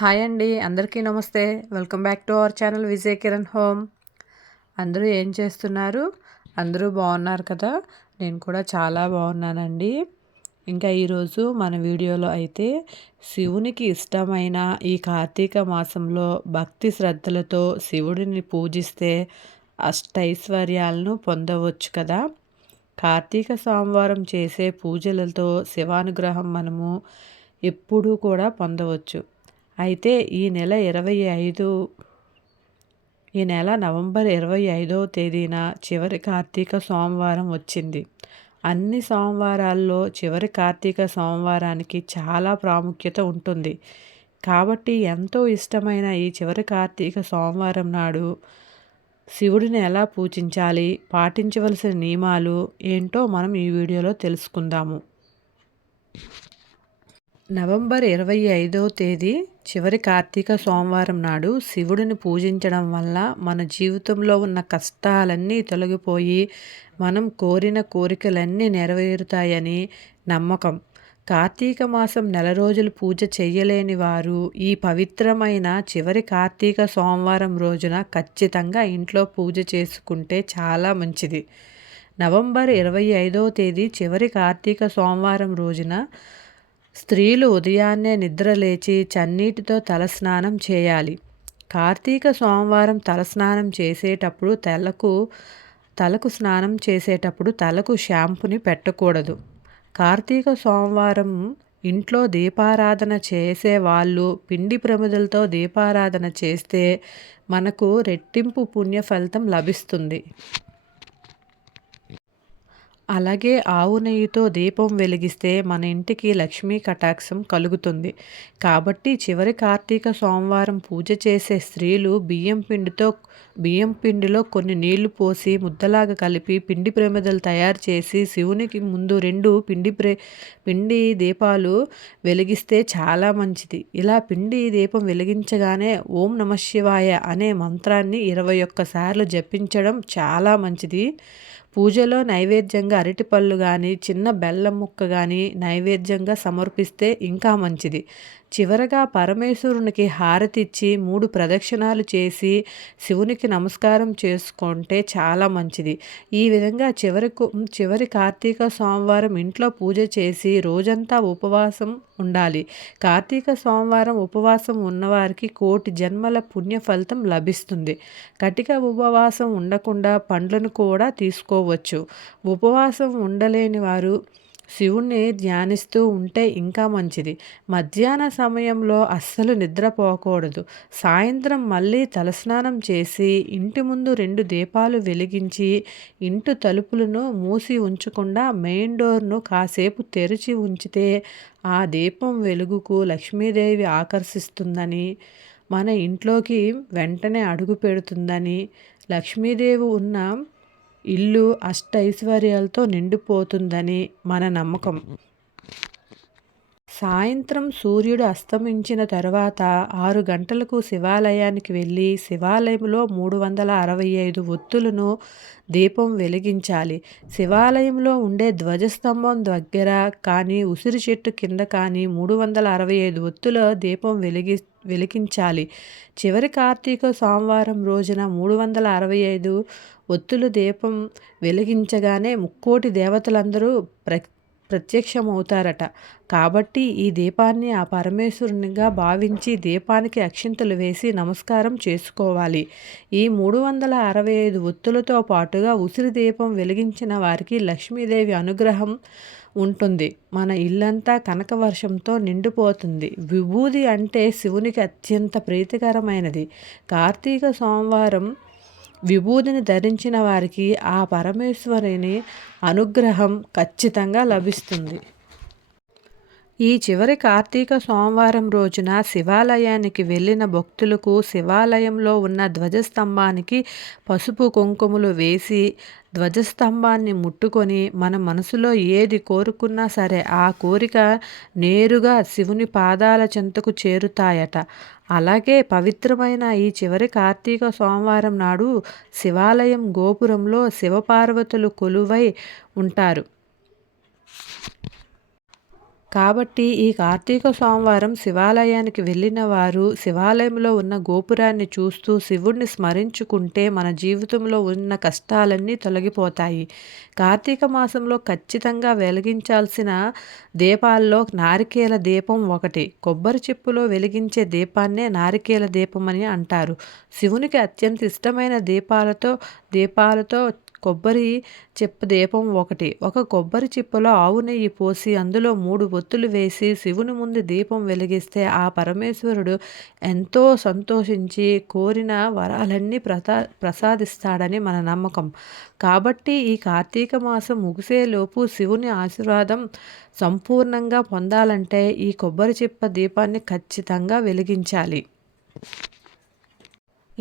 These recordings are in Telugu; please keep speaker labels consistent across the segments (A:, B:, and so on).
A: హాయ్ అండి అందరికీ నమస్తే. Welcome back to our channel Vijay Kiran home. అందరూ ఏం చేస్తున్నారు? అందరూ బాగున్నారు కదా? నేను కూడా చాలా బాగున్నానండి. ఇంకా ఈరోజు మన వీడియోలో అయితే శివునికి ఇష్టమైన ఈ కార్తీక మాసంలో భక్తి శ్రద్ధలతో శివుడిని పూజిస్తే అష్టైశ్వర్యాలను పొందవచ్చు కదా? కార్తీక సోమవారం చేసే పూజలతో శివానుగ్రహం మనము ఎప్పుడూ కూడా పొందవచ్చు. అయితే ఈ నెల ఇరవై ఐదు ఈ నెల నవంబర్ ఇరవై ఐదవ తేదీన చివరి కార్తీక సోమవారం వచ్చింది. అన్ని సోమవారాల్లో చివరి కార్తీక సోమవారానికి చాలా ప్రాముఖ్యత ఉంటుంది. కాబట్టి ఎంతో ఇష్టమైన ఈ చివరి కార్తీక సోమవారం నాడు శివుడిని ఎలా పూజించాలి పాటించవలసిన నియమాలు ఏంటో మనం ఈ వీడియోలో తెలుసుకుందాము. నవంబర్ ఇరవై ఐదవ తేదీ చివరి కార్తీక సోమవారం నాడు శివుడిని పూజించడం వల్ల మన జీవితంలో ఉన్న కష్టాలన్నీ తొలగిపోయి మనం కోరిన కోరికలన్నీ నెరవేరుతాయని నమ్మకం. కార్తీక మాసం నెల రోజులు పూజ చేయలేని వారు ఈ పవిత్రమైన చివరి కార్తీక సోమవారం రోజున ఖచ్చితంగా ఇంట్లో పూజ చేసుకుంటే చాలా మంచిది. నవంబర్ ఇరవై ఐదవ తేదీ చివరి కార్తీక సోమవారం రోజున స్త్రీలు ఉదయాన్నే నిద్రలేచి చన్నీటితో తలస్నానం చేయాలి. కార్తీక సోమవారం తలస్నానం చేసేటప్పుడు తలకు తలకు స్నానం చేసేటప్పుడు తలకు షాంపుని పెట్టకూడదు. కార్తీక సోమవారం ఇంట్లో దీపారాధన చేసే వాళ్ళు పిండి ప్రమిదలతో దీపారాధన చేస్తే మనకు రెట్టింపు పుణ్య ఫలితం లభిస్తుంది. అలాగే ఆవు నెయ్యితో దీపం వెలిగిస్తే మన ఇంటికి లక్ష్మీ కటాక్షం కలుగుతుంది. కాబట్టి చివరి కార్తీక సోమవారం పూజ చేసే స్త్రీలు బియ్యం పిండితో బియ్యం పిండిలో కొన్ని నీళ్ళు పోసి ముద్దలాగా కలిపి పిండి ప్రమిదలు తయారు చేసి శివునికి ముందు రెండు పిండి ప్రే పిండి దీపాలు వెలిగిస్తే చాలా మంచిది. ఇలా పిండి దీపం వెలిగించగానే ఓం నమ శివాయ అనే మంత్రాన్ని ఇరవై ఒక్కసార్లు జపించడం చాలా మంచిది. పూజలో నైవేద్యంగా అరటిపళ్ళు కానీ చిన్న బెల్లం ముక్క కానీ నైవేద్యంగా సమర్పిస్తే ఇంకా మంచిది. చివరగా పరమేశ్వరునికి హారతిచ్చి మూడు ప్రదక్షిణాలు చేసి శివునికి నమస్కారం చేసుకుంటే చాలా మంచిది. ఈ విధంగా చివరకు చివరి కార్తీక సోమవారం ఇంట్లో పూజ చేసి రోజంతా ఉపవాసం ఉండాలి. కార్తీక సోమవారం ఉపవాసం ఉన్నవారికి కోటి జన్మల పుణ్య ఫలితం లభిస్తుంది. కటిక ఉపవాసం ఉండకుండా పండ్లను కూడా తీసుకో చేసుకోవచ్చు. ఉపవాసం ఉండలేని వారు శివుణ్ణి ధ్యానిస్తూ ఉంటే ఇంకా మంచిది. మధ్యాహ్న సమయంలో అస్సలు నిద్రపోకూడదు సాయంత్రం మళ్ళీ తలస్నానం చేసి ఇంటి ముందు రెండు దీపాలు వెలిగించి ఇంటి తలుపులను మూసి ఉంచకుండా మెయిన్ డోర్ను కాసేపు తెరిచి ఉంచితే ఆ దీపం వెలుగుకు లక్ష్మీదేవి ఆకర్షిస్తుందని మన ఇంట్లోకి వెంటనే అడుగు పెడుతుందని లక్ష్మీదేవి ఉన్న ఇల్లు అష్టైశ్వర్యాలతో నిండిపోతుందని మన నమ్మకం. సాయంత్రం సూర్యుడు అస్తమించిన తరువాత ఆరు గంటలకు శివాలయానికి వెళ్ళి శివాలయంలో మూడు వందల అరవై ఐదు ఒత్తులను దీపం వెలిగించాలి. శివాలయంలో ఉండే ధ్వజస్తంభం దగ్గర కానీ ఉసిరి చెట్టు కింద కానీ మూడు వందల అరవై ఐదు ఒత్తుల దీపం వెలిగి వెలిగించాలి. చివరి కార్తీక సోమవారం రోజున మూడు వందల అరవై ఐదు ఒత్తులు దీపం వెలిగించగానే ముక్కోటి దేవతలందరూ ప్ర ప్రత్యక్షమవుతారట. కాబట్టి ఈ దీపాన్ని ఆ పరమేశ్వరునిగా భావించి దీపానికి అక్షింతలు వేసి నమస్కారం చేసుకోవాలి. ఈ మూడు వందల అరవై ఐదు ఒత్తులతో పాటుగా ఉసిరి దీపం వెలిగించిన వారికి లక్ష్మీదేవి అనుగ్రహం ఉంటుంది. మన ఇల్లంతా కనక వర్షంతో నిండిపోతుంది. విభూది అంటే శివునికి అత్యంత ప్రీతికరమైనది. కార్తీక సోమవారం విభూదిని ధరించిన వారికి ఆ పరమేశ్వరుని అనుగ్రహం ఖచ్చితంగా లభిస్తుంది. ఈ చివరి కార్తీక సోమవారం రోజున శివాలయానికి వెళ్ళిన భక్తులకు శివాలయంలో ఉన్న ధ్వజస్తంభానికి పసుపు కుంకుమలు వేసి ధ్వజస్తంభాన్ని ముట్టుకొని మన మనసులో ఏది కోరుకున్నా సరే ఆ కోరిక నేరుగా శివుని పాదాల చెంతకు చేరుతాయట. అలాగే పవిత్రమైన ఈ చివరి కార్తీక సోమవారం నాడు శివాలయం గోపురంలో శివపార్వతులు కొలువై ఉంటారు. కాబట్టి ఈ కార్తీక సోమవారం శివాలయానికి వెళ్ళిన వారు శివాలయంలో ఉన్న గోపురాన్ని చూస్తూ శివుణ్ణి స్మరించుకుంటే మన జీవితంలో ఉన్న కష్టాలన్నీ తొలగిపోతాయి. కార్తీక మాసంలో ఖచ్చితంగా వెలిగించాల్సిన దీపాల్లో నారికేల దీపం ఒకటి కొబ్బరి చిప్పులో వెలిగించే దీపాన్నే నారికేల దీపం అని అంటారు. శివునికి అత్యంత ఇష్టమైన దీపాలతో దీపాలతో కొబ్బరి చిప్ప దీపం ఒకటి. ఒక కొబ్బరి చిప్పలో ఆవు నెయ్యి పోసి అందులో మూడు ఒత్తులు వేసి శివుని ముందు దీపం వెలిగిస్తే ఆ పరమేశ్వరుడు ఎంతో సంతోషించి కోరిన వరాలన్నీ ప్రసా ప్రసాదిస్తాడని మన నమ్మకం. కాబట్టి ఈ కార్తీక మాసం ముగిసేలోపు శివుని ఆశీర్వాదం సంపూర్ణంగా పొందాలంటే ఈ కొబ్బరి చిప్ప దీపాన్ని ఖచ్చితంగా వెలిగించాలి.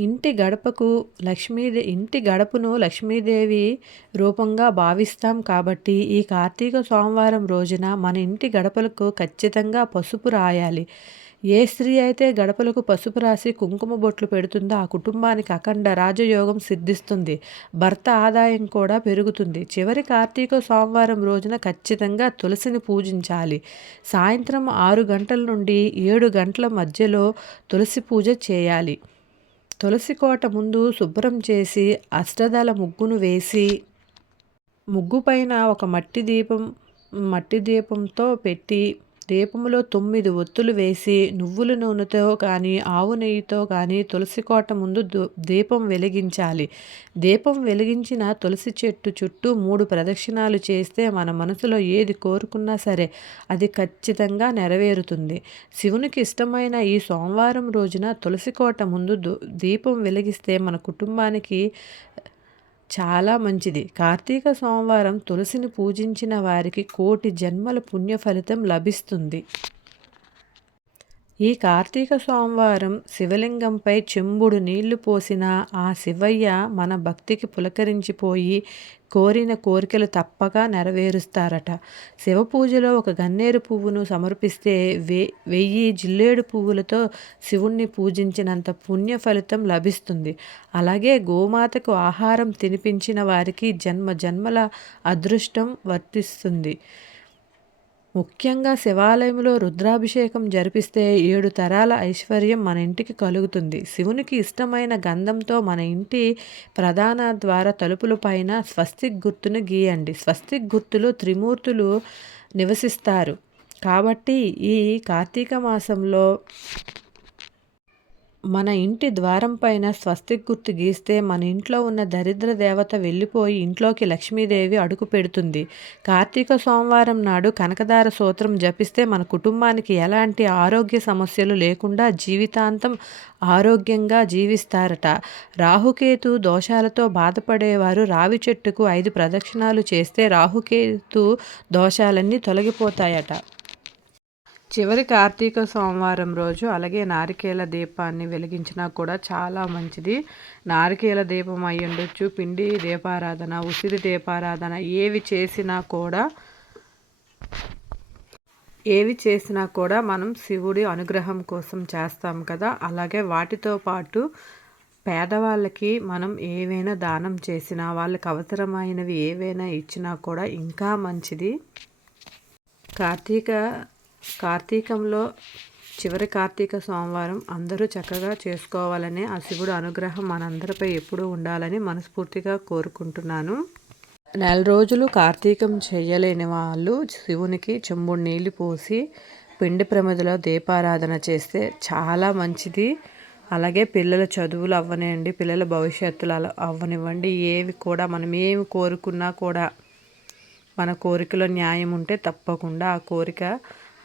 A: ఇంటి గడపకు లక్ష్మీదే ఇంటి గడపను లక్ష్మీదేవి రూపంగా భావిస్తాం కాబట్టి ఈ కార్తీక సోమవారం రోజున మన ఇంటి గడపలకు ఖచ్చితంగా పసుపు రాయాలి. ఏ స్త్రీ అయితే గడపలకు పసుపు రాసి కుంకుమ బొట్లు పెడుతుందో ఆ కుటుంబానికి అఖండ రాజయోగం సిద్ధిస్తుంది. భర్త ఆదాయం కూడా పెరుగుతుంది. చివరి కార్తీక సోమవారం రోజున ఖచ్చితంగా తులసిని పూజించాలి. సాయంత్రం ఆరు గంటల నుండి ఏడు గంటల మధ్యలో తులసి పూజ చేయాలి. తులసి కోట ముందు శుభ్రం చేసి అష్టదళ ముగ్గును వేసి ముగ్గు పైన ఒక మట్టి దీపం మట్టి దీపంతో పెట్టి దీపములో తొమ్మిది ఒత్తులు వేసి నువ్వుల నూనెతో కానీ ఆవు నెయ్యితో కానీ తులసి కోట ముందు దీపం వెలిగించాలి. దీపం వెలిగించిన తులసి చెట్టు చుట్టూ మూడు ప్రదక్షిణాలు చేస్తే మన మనసులో ఏది కోరుకున్నా సరే అది ఖచ్చితంగా నెరవేరుతుంది. శివునికి ఇష్టమైన ఈ సోమవారం రోజున తులసి కోట ముందు దీపం వెలిగిస్తే మన కుటుంబానికి చాలా మంచిది. కార్తీక సోమవారం తులసిని పూజించిన వారికి కోటి జన్మల పుణ్య ఫలితం లభిస్తుంది. ఈ కార్తీక సోమవారం శివలింగంపై చెంబుడు నీళ్ళు పోసిన ఆ శివయ్య మన భక్తికి పులకరించిపోయి కోరిన కోరికలు తప్పగా నెరవేరుస్తారట. శివ పూజలో ఒక గన్నేరు పువ్వును సమర్పిస్తే వే వెయ్యి జిల్లేడు పువ్వులతో శివుణ్ణి పూజించినంత పుణ్య ఫలితం లభిస్తుంది. అలాగే గోమాతకు ఆహారం తినిపించిన వారికి జన్మ జన్మల అదృష్టం వర్తిస్తుంది. ముఖ్యంగా శివాలయంలో రుద్రాభిషేకం జరిపిస్తే ఏడు తరాల ఐశ్వర్యం మన ఇంటికి కలుగుతుంది. శివునికి ఇష్టమైన గంధంతో మన ఇంటి ప్రధాన ద్వార తలుపుల పైన స్వస్తిక్ గుర్తును గీయండి. స్వస్తిక్ గుర్తులు త్రిమూర్తులు నివసిస్తారు. కాబట్టి ఈ కార్తీక మాసంలో మన ఇంటి ద్వారం పైన స్వస్తిక్ గుర్తు గీస్తే మన ఇంట్లో ఉన్న దరిద్ర దేవత వెళ్ళిపోయి ఇంట్లోకి లక్ష్మీదేవి అడుగు పెడుతుంది. కార్తీక సోమవారం నాడు కనకదార సూత్రం జపిస్తే మన కుటుంబానికి ఎలాంటి ఆరోగ్య సమస్యలు లేకుండా జీవితాంతం ఆరోగ్యంగా జీవిస్తారట. రాహుకేతు దోషాలతో బాధపడేవారు రావి చెట్టుకు ఐదు ప్రదక్షిణాలు చేస్తే రాహుకేతు దోషాలన్నీ తొలగిపోతాయట. చివరి కార్తీక సోమవారం రోజు అలాగే నారికేల దీపాన్ని వెలిగించినా కూడా చాలా మంచిది. నారికేల దీపం అయి ఉండొచ్చు పిండి దీపారాధన ఉసిరి దీపారాధన ఏవి చేసినా కూడా ఏవి చేసినా కూడా మనం శివుడి అనుగ్రహం కోసం చేస్తాం కదా. అలాగే వాటితో పాటు పేదవాళ్ళకి మనం ఏవైనా దానం చేసినా వాళ్ళకి అవసరమైనవి ఏవైనా ఇచ్చినా కూడా ఇంకా మంచిది. కార్తీక కార్తీకంలో చివరి కార్తీక సోమవారం అందరూ చక్కగా చేసుకోవాలని ఆ శివుడు అనుగ్రహం మనందరిపై ఎప్పుడూ ఉండాలని మనస్ఫూర్తిగా కోరుకుంటున్నాను. నెల రోజులు కార్తీకం చేయలేని వాళ్ళు శివునికి చెంబుడు నీళ్ళు పోసి పిండి ప్రమిదలో దీపారాధన చేస్తే చాలా మంచిది. అలాగే పిల్లల చదువులు అవ్వనివ్వండి పిల్లల భవిష్యత్తులు అవ్వనివ్వండి. ఏవి కూడా మనం ఏమి కోరుకున్నా కూడా మన కోరికలో న్యాయం ఉంటే తప్పకుండా ఆ కోరిక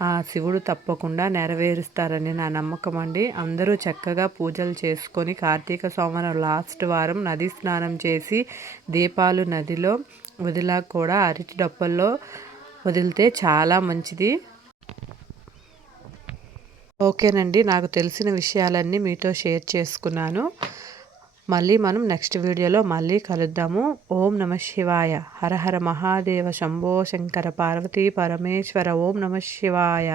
A: ఆ శివుడు తప్పకుండా నెరవేరుస్తారని నా నమ్మకం అండి. అందరూ చక్కగా పూజలు చేసుకొని కార్తీక సోమవారం లాస్ట్ వారం నది స్నానం చేసి దీపాలు నదిలో వదిలా కూడా అరటి డప్పల్లో వదిలితే చాలా మంచిది. ఓకేనండి నాకు తెలిసిన విషయాలన్నీ మీతో షేర్ చేసుకున్నాను. మళ్ళీ మనం నెక్స్ట్ వీడియోలో మళ్ళీ కలుద్దాము. ఓం నమ శివాయ. హర హర మహాదేవ శంభో శంకర పార్వతీ పరమేశ్వర. ఓం నమ శివాయ.